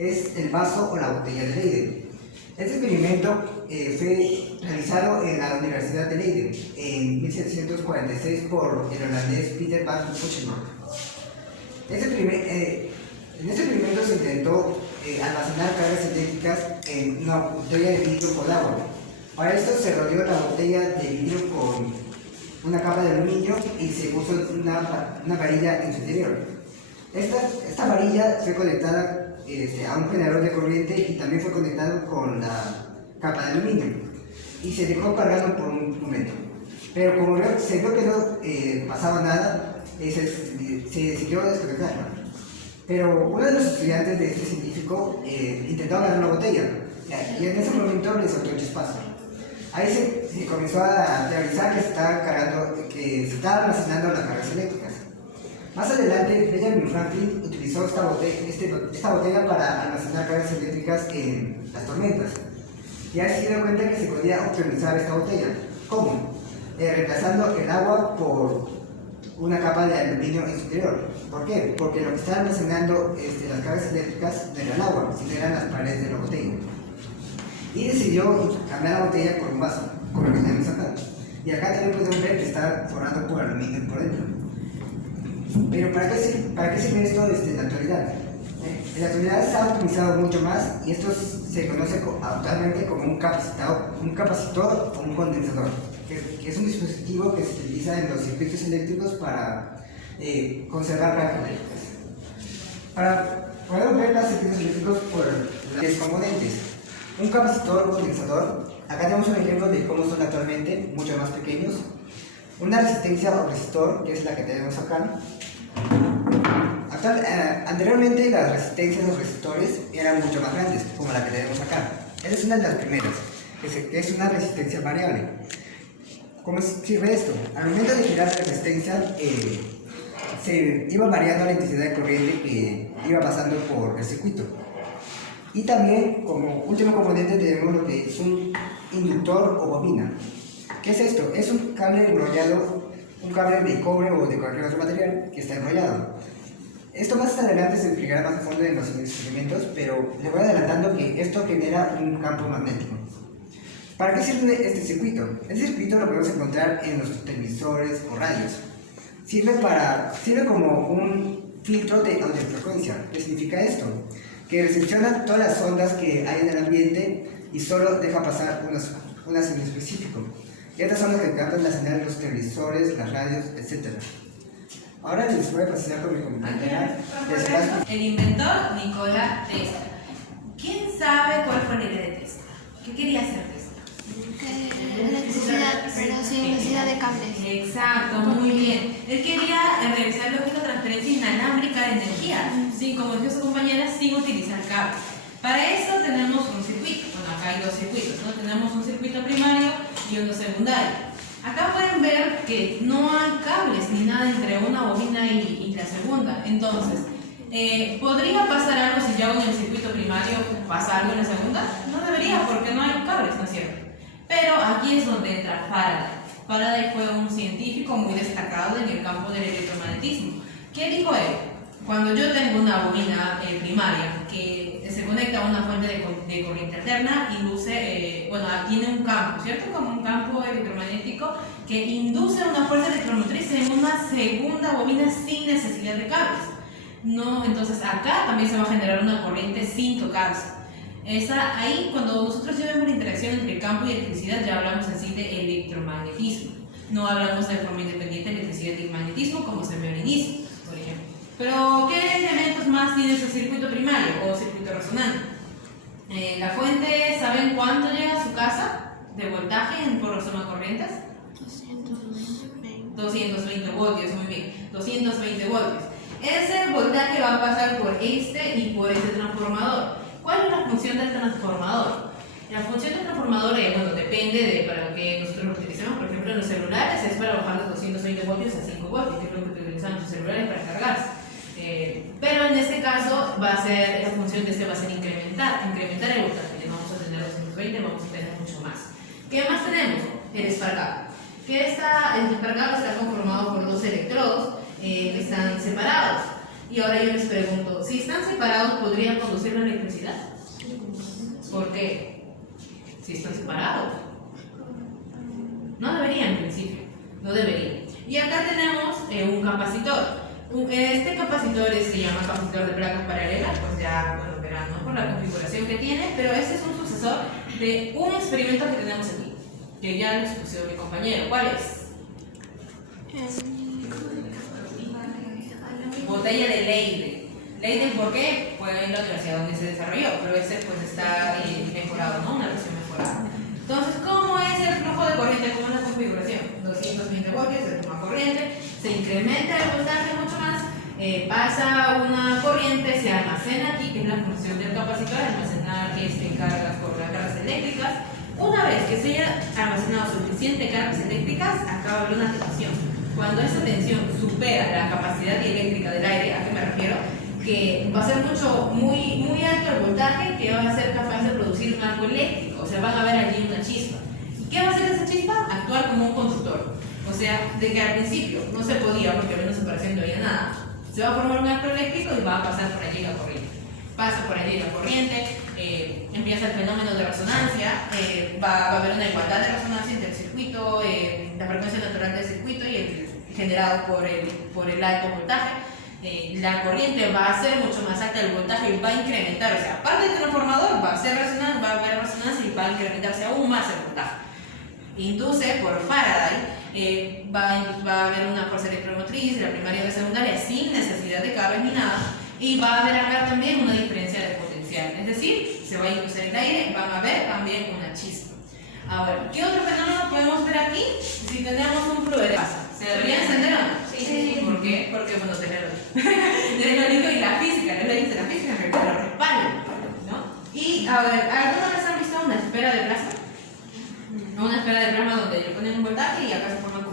es el vaso o la botella de Leiden. Este experimento fue realizado en la Universidad de Leiden en 1746 por el holandés Peter van Puchenbroek. En este experimento se intentó almacenar cargas eléctricas en una botella de vidrio con agua. Para esto se rodeó la botella de vidrio con una capa de aluminio y se puso una varilla en su interior. Esta varilla fue conectada a un generador de corriente y también fue conectado con la capa de aluminio y se dejó cargando por un momento. Pero como se vio que no pasaba nada, se decidió desconectarla. Pero uno de los estudiantes de este científico intentó agarrar una botella y en ese momento le soltó un chispazo. Ahí se comenzó a teorizar que se estaba almacenando las cargas eléctricas. Más adelante, Benjamin Franklin utilizó esta botella para almacenar cargas eléctricas en las tormentas. Y ahí se dio cuenta que se podía optimizar esta botella. ¿Cómo? Reemplazando el agua por una capa de aluminio en su interior. ¿Por qué? Porque lo que estaba almacenando las cargas eléctricas no era el agua, sino eran las paredes de la botella. Y decidió cambiar la botella por un vaso, como lo que tenemos acá. Y acá también podemos ver que está forrado por aluminio por dentro. Pero ¿para qué sirve esto en la actualidad? En la actualidad se ha optimizado mucho más y esto se conoce actualmente como un capacitor o un condensador, que es un dispositivo que se utiliza en los circuitos eléctricos para conservar cargas eléctricas. Podemos ver los circuitos eléctricos por los componentes. Un capacitor o condensador, acá tenemos un ejemplo de cómo son actualmente, mucho más pequeños. Una resistencia o resistor, que es la que tenemos acá. Anteriormente las resistencias o resistores eran mucho más grandes, como la que tenemos acá. Esta es una de las primeras, que es una resistencia variable. ¿Cómo sirve esto? Al momento de girar la resistencia, se iba variando la intensidad de corriente que iba pasando por el circuito. Y también, como último componente, tenemos lo que es un inductor o bobina. ¿Qué es esto? Es un cable enrollado, un cable de cobre o de cualquier otro material que está enrollado. Esto más adelante se explicará más a fondo en los experimentos, pero les voy adelantando que esto genera un campo magnético. ¿Para qué sirve este circuito? Este circuito lo podemos encontrar en los televisores o radios. Sirve como un filtro de audiofrecuencia. ¿Qué significa esto? Que recepciona todas las ondas que hay en el ambiente y solo deja pasar unas en específico. Y estas son las que captan la señal de los televisores, las radios, etc. Ahora les voy a pasar con mi compañera. El inventor Nikola Tesla. ¿Quién sabe cuál fue la idea de Tesla? ¿Qué quería hacer Tesla? Electricidad de cables. Exacto, muy bien. Él quería realizar lo que es la transferencia inalámbrica de energía, como dijo su compañera, sin utilizar cables. Para eso tenemos un circuito. Bueno, acá hay dos circuitos, ¿no? Tenemos un circuito primario y uno secundario. Acá pueden ver que no hay cables ni nada entre una bobina y la segunda. Entonces, ¿podría pasar algo si yo hago en el circuito primario, pasa algo en la segunda? No debería, porque no hay cables, ¿no es cierto? Pero aquí es donde entra Faraday. Faraday fue un científico muy destacado en el campo del electromagnetismo. ¿Qué dijo él? Cuando yo tengo una bobina primaria que se conecta a una fuente de corriente alterna, induce, tiene un campo, ¿cierto? Como un campo electromagnético que induce una fuerza electromotriz en una segunda bobina sin necesidad de cables. No, entonces acá también se va a generar una corriente sin tocarse. Ahí, cuando nosotros ya vemos la interacción entre el campo y electricidad, ya hablamos así de electromagnetismo. No hablamos de forma independiente de electricidad y magnetismo, como se ve al inicio, por ejemplo. Pero, ¿qué elementos más tiene ese circuito primario o circuito resonante? La fuente, ¿saben cuánto llega a su casa de voltaje por corrientes? 220 voltios, muy bien. 220 voltios. Ese voltaje va a pasar por este y por este transformador. ¿Cuál es la función del transformador? La función del transformador, depende de para lo que nosotros lo utilicemos. Por ejemplo, en los celulares es para bajar los 220 voltios a 5 voltios, que es lo que utilizan los celulares para cargarse. Pero en este caso la función de este va a ser incrementar el voltaje. Vamos a tener 220, vamos a tener mucho más. ¿Qué más tenemos? El espargado. El espargado está conformado por dos electrodos que están separados. Y ahora yo les pregunto, si están separados, ¿podrían conducir la electricidad electricidad? ¿Por qué? Si están separados. No debería en principio, no debería. Y acá tenemos un capacitor. Este capacitor se llama capacitor de placas paralelas, pues ya, bueno, verán, ¿no? Por la configuración que tiene, pero este es un sucesor de un experimento que tenemos aquí, que ya lo expuso mi compañero. ¿Cuál es? Botella de Leyden. Leyden, ¿por qué? Fue en la universidad donde se desarrolló, pero este pues está mejorado, ¿no? Una versión mejorada. Entonces, ¿cómo es el flujo de corriente? ¿Cómo es la configuración? 220 voltios de toma corriente, se incrementa el voltaje mucho más, pasa una corriente, se almacena aquí, que es la función del capacitor, almacenar cargas por las cargas eléctricas. Una vez que se haya almacenado suficiente cargas eléctricas, acaba de haber una tensión. Cuando esa tensión supera la capacidad eléctrica del aire, ¿a qué me refiero? Que va a ser muy alto el voltaje, que va a ser capaz de producir un arco eléctrico, o sea, van a ver allí una chispa. ¿Y qué va a hacer esa chispa? Actuar como un conductor. O sea, de que al principio no se podía, porque había una separación, no había nada, se va a formar un arco eléctrico y va a pasar por allí la corriente. Pasa por allí la corriente, empieza el fenómeno de resonancia, va a haber una igualdad de resonancia entre el circuito, la frecuencia natural del circuito y el generado por el alto voltaje. La corriente va a ser mucho más alta, el voltaje va a incrementar, o sea, aparte del transformador va a haber resonancia y va a incrementarse aún más el voltaje. Induce por Faraday, va a haber una fuerza electromotriz de la primaria y de secundaria sin necesidad de cables ni nada, y va a haber acá también una diferencia de potencial, es decir, se va a inducir el aire, van a ver también una chispa. Ahora, ¿qué otro fenómeno podemos ver aquí? Si tenemos un fluido, ¿se debería encender o no? Sí. ¿Por qué? Porque, bueno, tener lo único y la física, no lo dice la física, pero lo respalda, ¿no? Y, a ver, ¿alguna vez han visto una esfera de plasma? Una esfera de plasma donde le ponen un voltaje y acá se forman